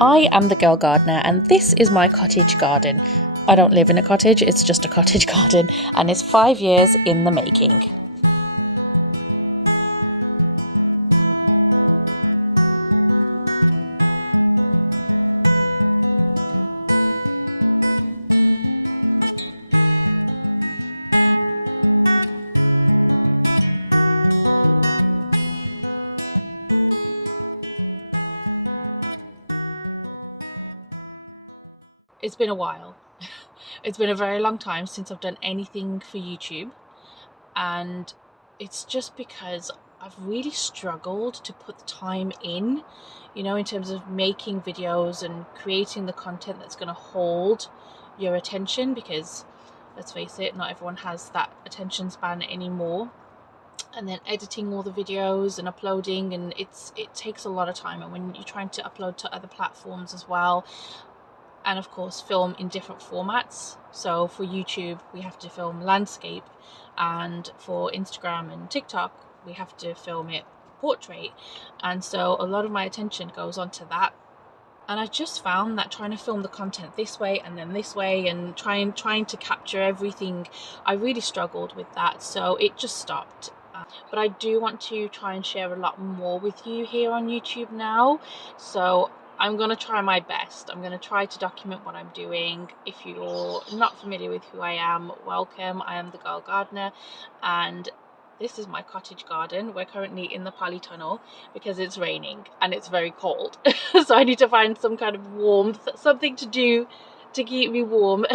I am the girl gardener and this is my cottage garden. I don't live in a cottage, it's just a cottage garden and it's 5 years in the making. It's been a while. It's been a very long time since I've done anything for YouTube, and it's just because I've really struggled to put the time in, in terms of making videos and creating the content that's going to hold your attention, because let's face it, not everyone has that attention span anymore. And then editing all the videos and uploading, and it takes a lot of time, and when you're trying to upload to other platforms as well, and of course film in different formats. So for YouTube we have to film landscape, and for Instagram and TikTok we have to film it portrait, and so a lot of my attention goes onto that. And I just found that trying to film the content this way and then this way and trying to capture everything, I really struggled with that, so it just stopped. But I do want to try and share a lot more with you here on YouTube now, so I'm going to try my best. I'm going to try to document what I'm doing. If you're not familiar with who I am, welcome. I am the Girl Gardener, and this is my cottage garden. We're currently in the polytunnel because it's raining and it's very cold. So I need to find some kind of warmth, something to do to keep me warm.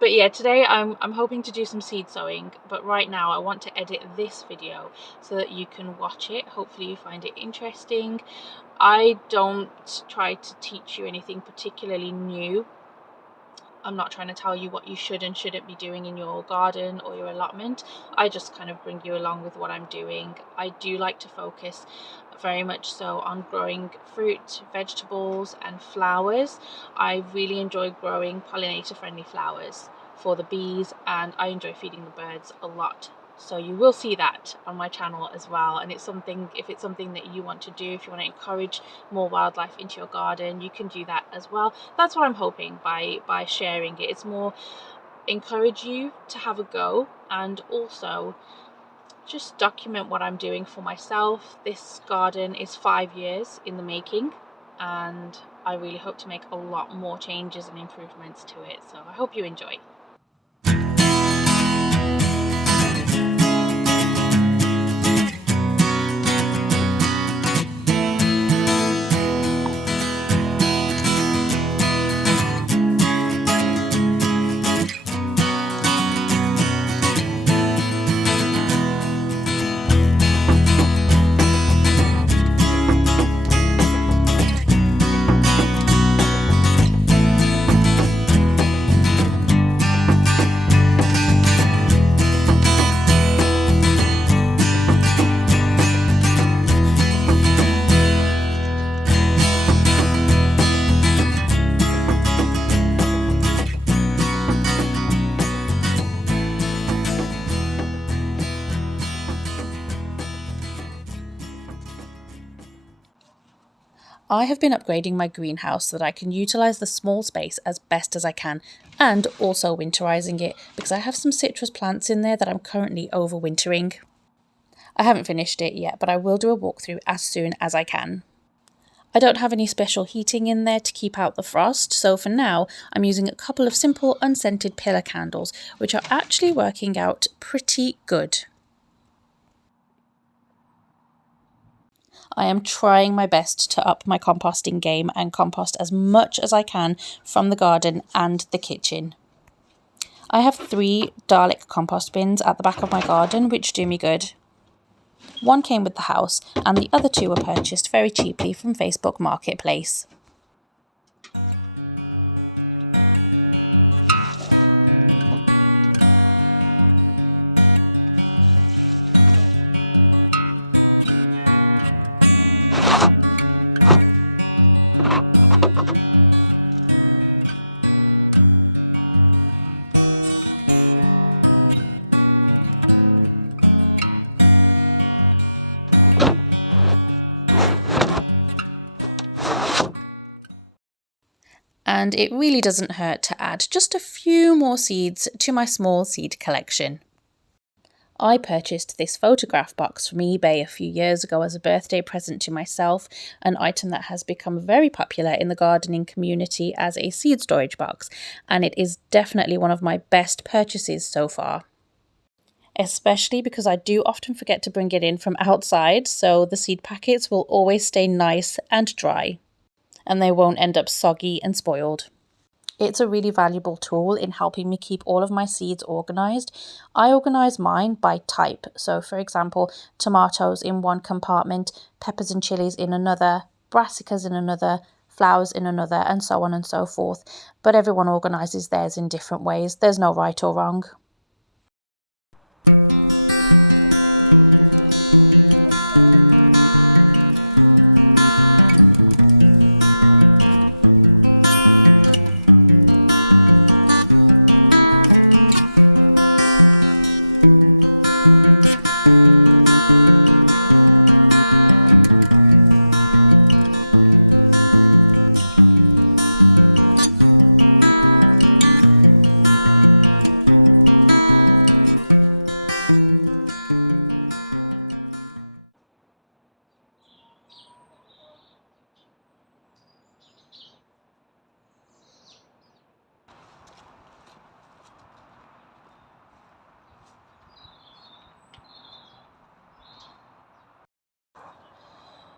But yeah, today I'm hoping to do some seed sowing, but right now I want to edit this video so that you can watch it. Hopefully you find it interesting. I don't try to teach you anything particularly new. I'm not trying to tell you what you should and shouldn't be doing in your garden or your allotment. I just kind of bring you along with what I'm doing. I do like to focus very much so on growing fruit, vegetables and flowers. I really enjoy growing pollinator friendly flowers for the bees, and I enjoy feeding the birds a lot. So you will see that on my channel as well, and it's something, if it's something that you want to do, if you want to encourage more wildlife into your garden, you can do that as well. That's what I'm hoping by sharing it. It's more encourage you to have a go, and also just document what I'm doing for myself. This garden is 5 years in the making, and I really hope to make a lot more changes and improvements to it, so I hope you enjoy. I have been upgrading my greenhouse so that I can utilise the small space as best as I can, and also winterising it because I have some citrus plants in there that I'm currently overwintering. I haven't finished it yet, but I will do a walkthrough as soon as I can. I don't have any special heating in there to keep out the frost, so for now I'm using a couple of simple unscented pillar candles, which are actually working out pretty good. I am trying my best to up my composting game and compost as much as I can from the garden and the kitchen. I have 3 Dalek compost bins at the back of my garden, which do me good. One came with the house, and the other 2 were purchased very cheaply from Facebook Marketplace. And it really doesn't hurt to add just a few more seeds to my small seed collection. I purchased this photograph box from eBay a few years ago as a birthday present to myself, an item that has become very popular in the gardening community as a seed storage box, and it is definitely one of my best purchases so far. Especially because I do often forget to bring it in from outside, so the seed packets will always stay nice and dry, and they won't end up soggy and spoiled. It's a really valuable tool in helping me keep all of my seeds organized. I organize mine by type. So for example, tomatoes in one compartment, peppers and chilies in another, brassicas in another, flowers in another, and so on and so forth. But everyone organizes theirs in different ways. There's no right or wrong.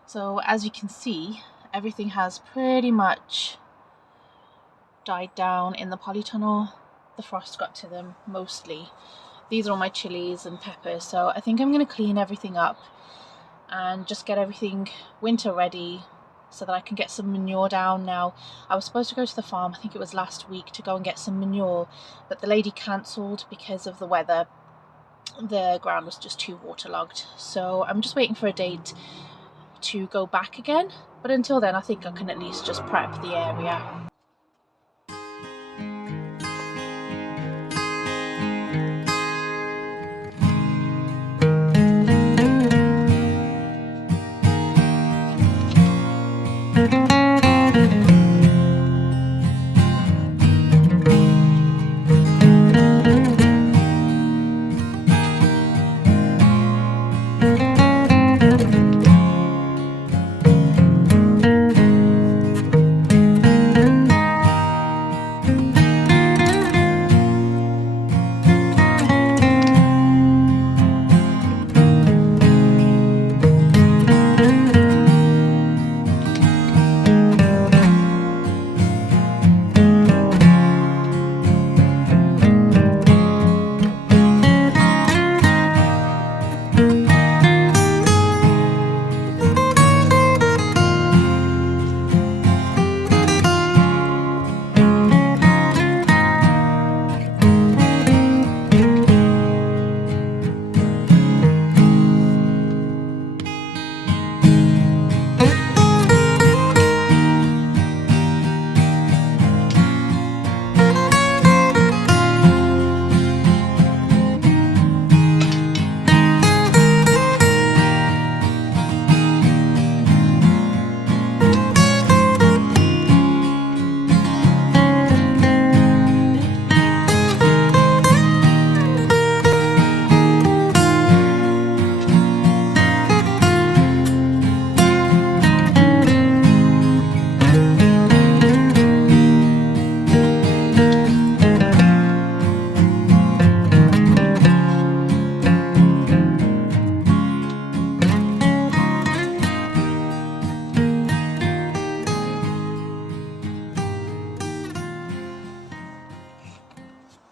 So as you can see, everything has pretty much died down in the polytunnel. The frost got to them mostly. These are all my chilies and peppers, so I think I'm going to clean everything up and just get everything winter ready so that I can get some manure down now. I was supposed to go to the farm, I think it was last week, to go and get some manure, but the lady cancelled because of the weather. The ground was just too waterlogged, so I'm just waiting for a date to go back again, but until then I think I can at least just prep the area.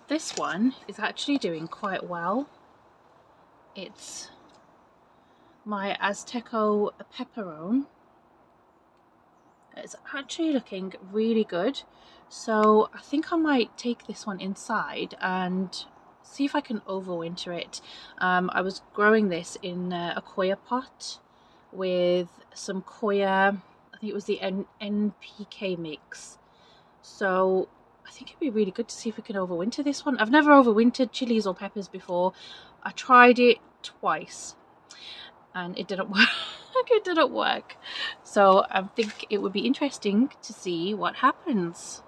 This one is actually doing quite well. It's my Azteco pepperone. It's actually looking really good. So I think I might take this one inside and see if I can overwinter it. I was growing this in a Koya pot with some Koya, I think it was the NPK mix. So I think it'd be really good to see if we can overwinter this one. I've never overwintered chilies or peppers before. I tried it twice and it didn't work. It didn't work. So I think it would be interesting to see what happens.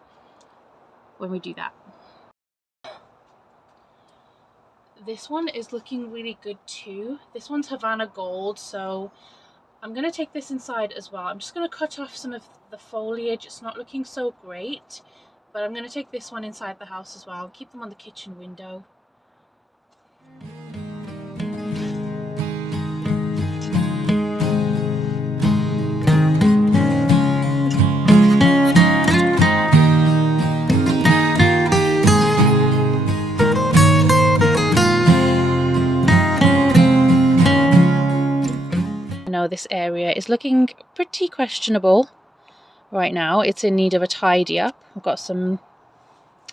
when we do that. This one is looking really good too. This one's Havana Gold, so I'm going to take this inside as well. I'm just going to cut off some of the foliage. It's not looking so great, but I'm going to take this one inside the house as well. Keep them on the kitchen window. I know this area is looking pretty questionable right now. It's in need of a tidy up. I've got some,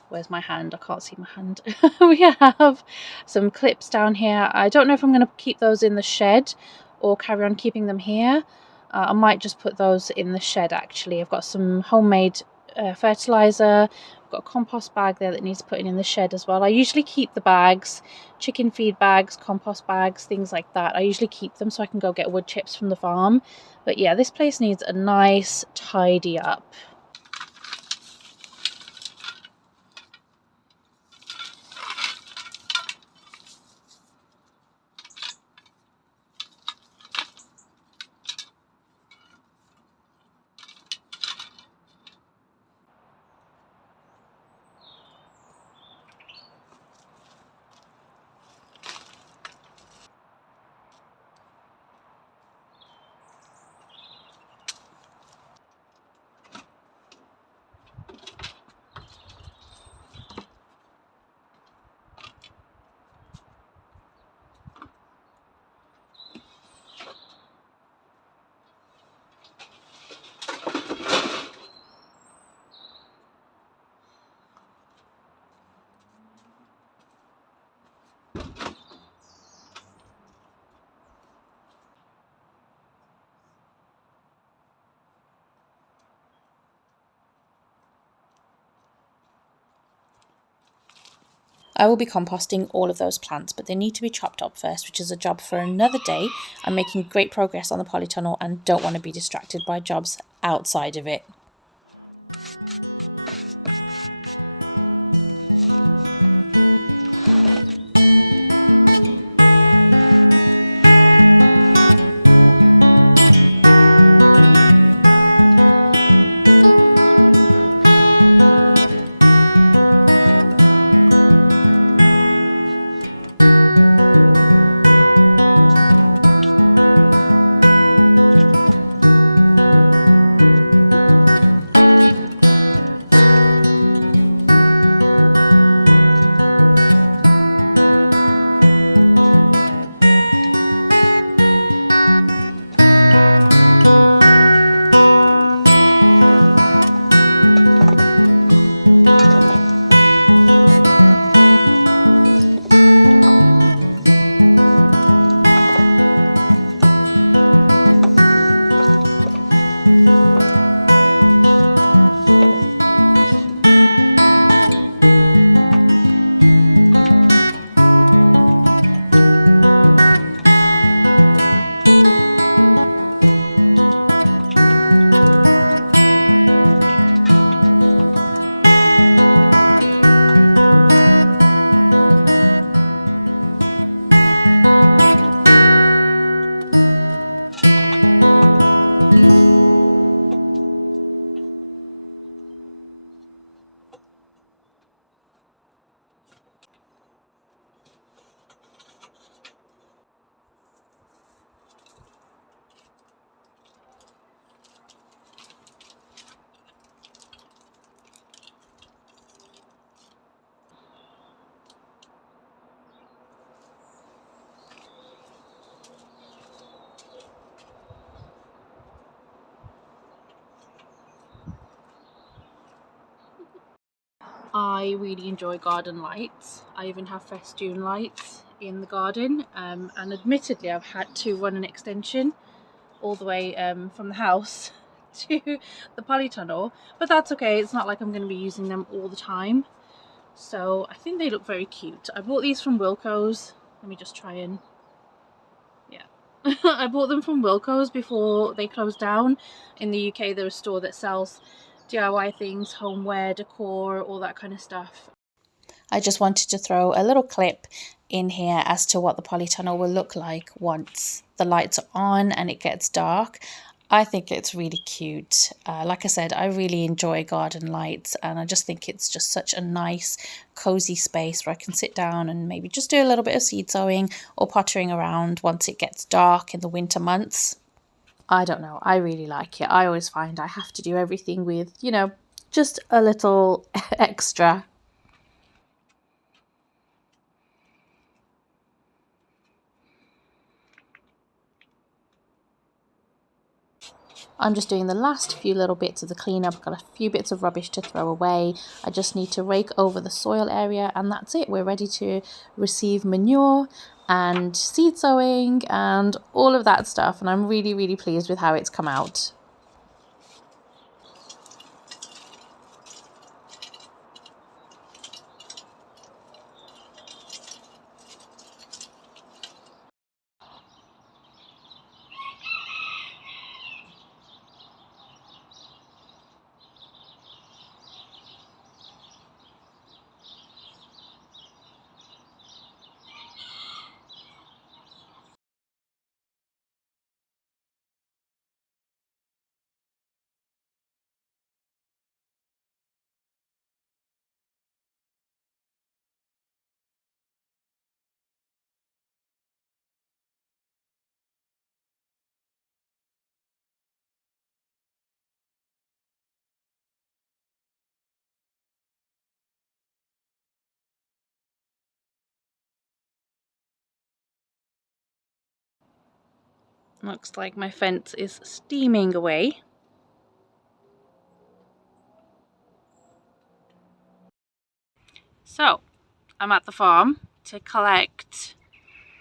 where's my hand? I can't see my hand. We have some clips down here. I don't know if I'm going to keep those in the shed or carry on keeping them here. I might just put those in the shed actually. I've got some homemade fertilizer. I've got a compost bag there that needs putting in the shed as well. I usually keep the bags, chicken feed bags, compost bags, things like that. I usually keep them so I can go get wood chips from the farm. But yeah, this place needs a nice tidy up. I will be composting all of those plants, but they need to be chopped up first, which is a job for another day. I'm making great progress on the polytunnel and don't want to be distracted by jobs outside of it. I really enjoy garden lights. I even have festoon lights in the garden, and admittedly I've had to run an extension all the way from the house to the polytunnel, but that's okay. It's not like I'm going to be using them all the time, so I think they look very cute. I bought these from Wilko's. Let me just try and, yeah. I bought them from Wilko's before they closed down. In the UK, they're a store that sells DIY things, homeware, decor, all that kind of stuff. I just wanted to throw a little clip in here as to what the polytunnel will look like once the lights are on and it gets dark. I think it's really cute. Like I said, I really enjoy garden lights, and I just think it's just such a nice, cozy space where I can sit down and maybe just do a little bit of seed sowing or pottering around once it gets dark in the winter months. I don't know, I really like it. I always find I have to do everything with, just a little extra. I'm just doing the last few little bits of the cleanup. I've got a few bits of rubbish to throw away. I just need to rake over the soil area, and that's it. We're ready to receive manure and seed sowing and all of that stuff, and I'm really, really pleased with how it's come out. Looks like my fence is steaming away. So, I'm at the farm to collect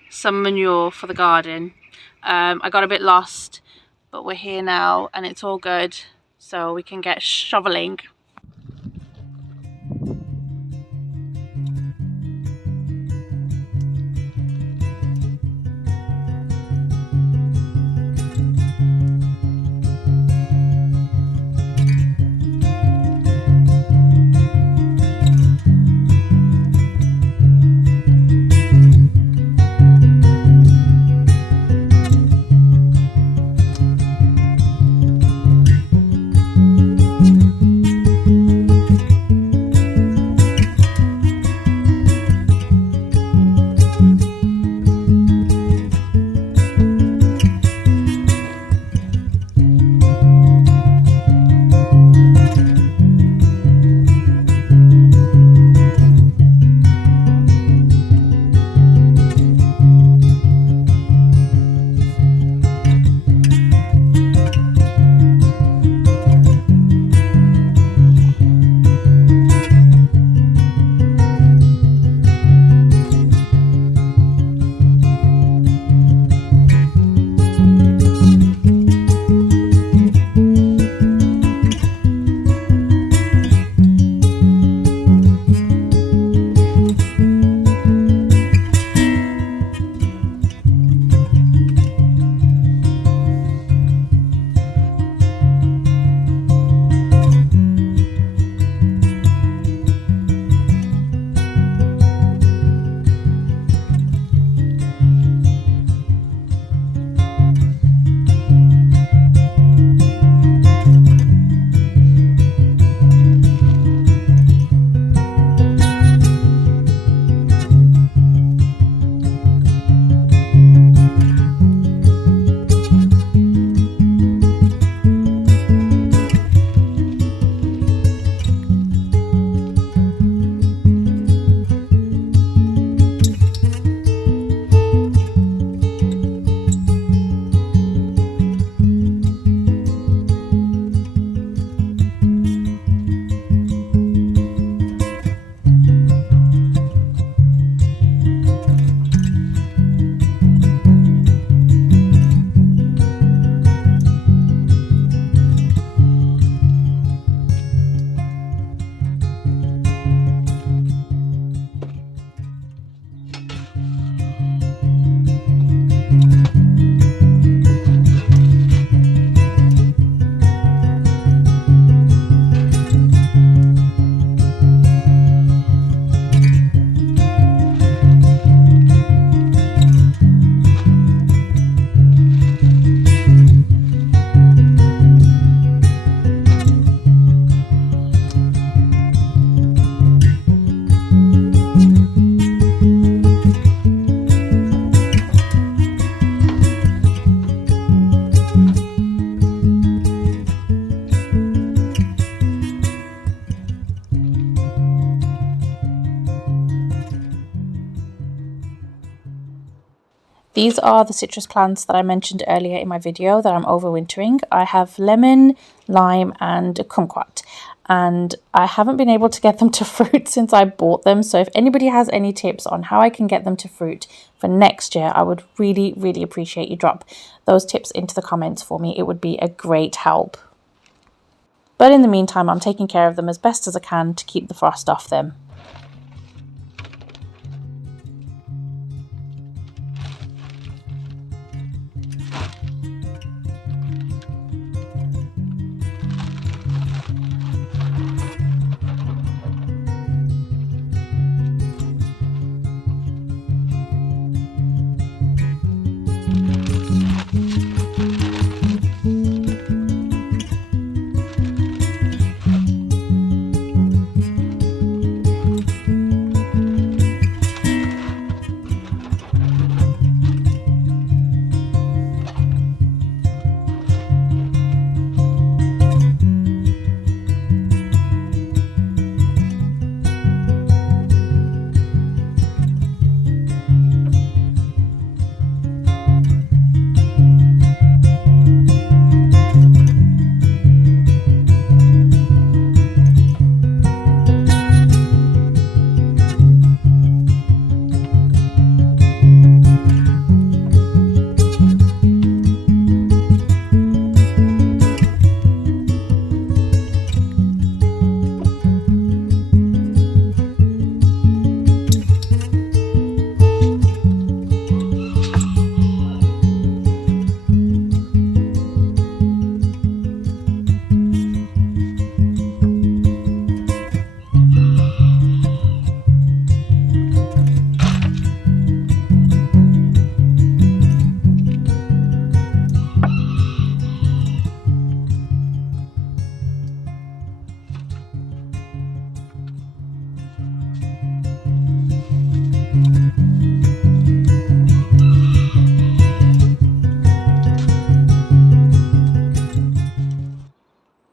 some manure for the garden. I got a bit lost, but we're here now and it's all good, so we can get shoveling. These are the citrus plants that I mentioned earlier in my video that I'm overwintering. I have lemon, lime and kumquat, and I haven't been able to get them to fruit since I bought them. So if anybody has any tips on how I can get them to fruit for next year, I would really appreciate you drop those tips into the comments for me. It would be a great help. But in the meantime, I'm taking care of them as best as I can to keep the frost off them.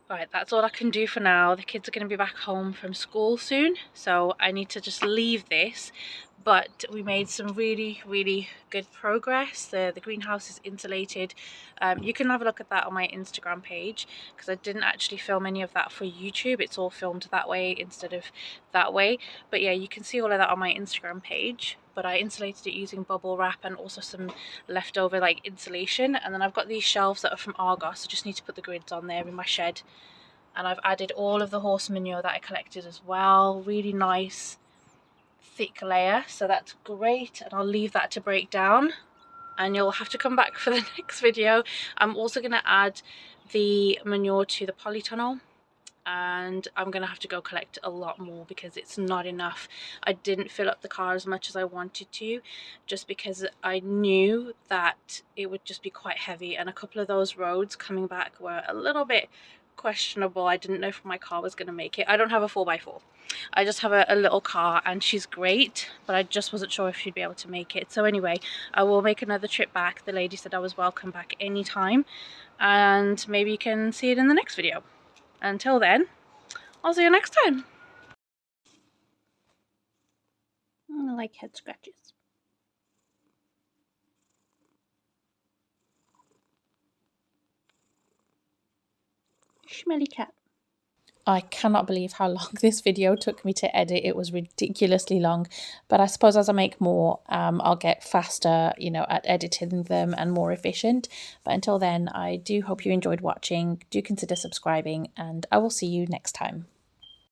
Right, that's all I can do for now. The kids are going to be back home from school soon, so I need to just leave this. But we made some really good progress. The greenhouse is insulated. You can have a look at that on my Instagram page, because I didn't actually film any of that for YouTube. It's all filmed that way instead of that way. But yeah, you can see all of that on my Instagram page. But I insulated it using bubble wrap and also some leftover like insulation. And then I've got these shelves that are from Argos. I just need to put the grids on there in my shed. And I've added all of the horse manure that I collected as well. Really nice thick layer, so that's great. And I'll leave that to break down, and you'll have to come back for the next video. I'm also going to add the manure to the polytunnel, and I'm gonna have to go collect a lot more because it's not enough. I didn't fill up the car as much as I wanted to, just because I knew that it would just be quite heavy, and a couple of those roads coming back were a little bit questionable. I didn't know if my car was going to make it. I don't have a 4x4. I just have a little car, and she's great, but I just wasn't sure if she'd be able to make it. So anyway, I will make another trip back. The lady said I was welcome back anytime, and maybe you can see it in the next video. Until then, I'll see you next time. I like head scratches. Smelly cat. I cannot believe how long this video took me to edit. It was ridiculously long, but I suppose as I make more, I'll get faster, at editing them and more efficient. But until then, I do hope you enjoyed watching. Do consider subscribing, and I will see you next time.